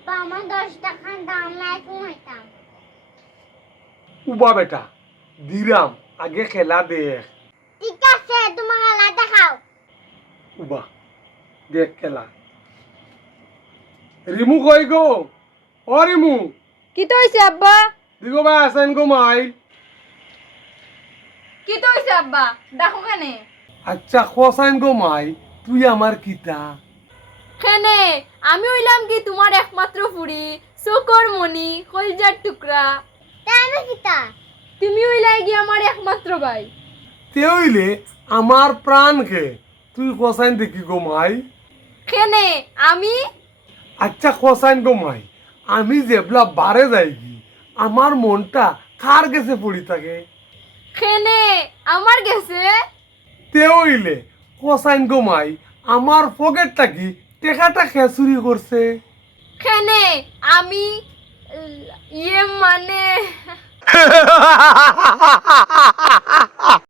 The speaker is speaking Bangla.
ও আব্বা আমার দশ টাকার দাম নাই ঘুমাইতাম। উবা বেটা দিরাম আগে খেলা দেখ। ঠিক আছে তোমার খেলা দেখাও। উবা দেখ খেলা। রিমু কই গো? ও রিমু। কি তো হইছে আব্বা? দিগো ভাই আছেন গো মাই। কি তো হইছে আব্বা? দেখো কেনে। আচ্ছা খসাইন গো মাই তুই আমার কিতা? কেনে? আমি হইলাম কি তোমার একমাত্র চোখর মনি কলজার টুকরা। তা আমি কিতা তুমি হইলাই আমার একমাত্র ভাই। তে হইলে আমার প্রাণকে তুই দেখি গো মাই? কেনে আমি? আচ্ছা খসাইন গো মাই আমি যেবলা বারে যাই কি আমার মনটা কার গেছে পড়ি থাকে? কেনে আমার গেছে? তে হইলে খসাইন গো মাই আমার পকেটটা কি টেকাটা খেচুরি করছে? কেনে আমি ইয়ে মানে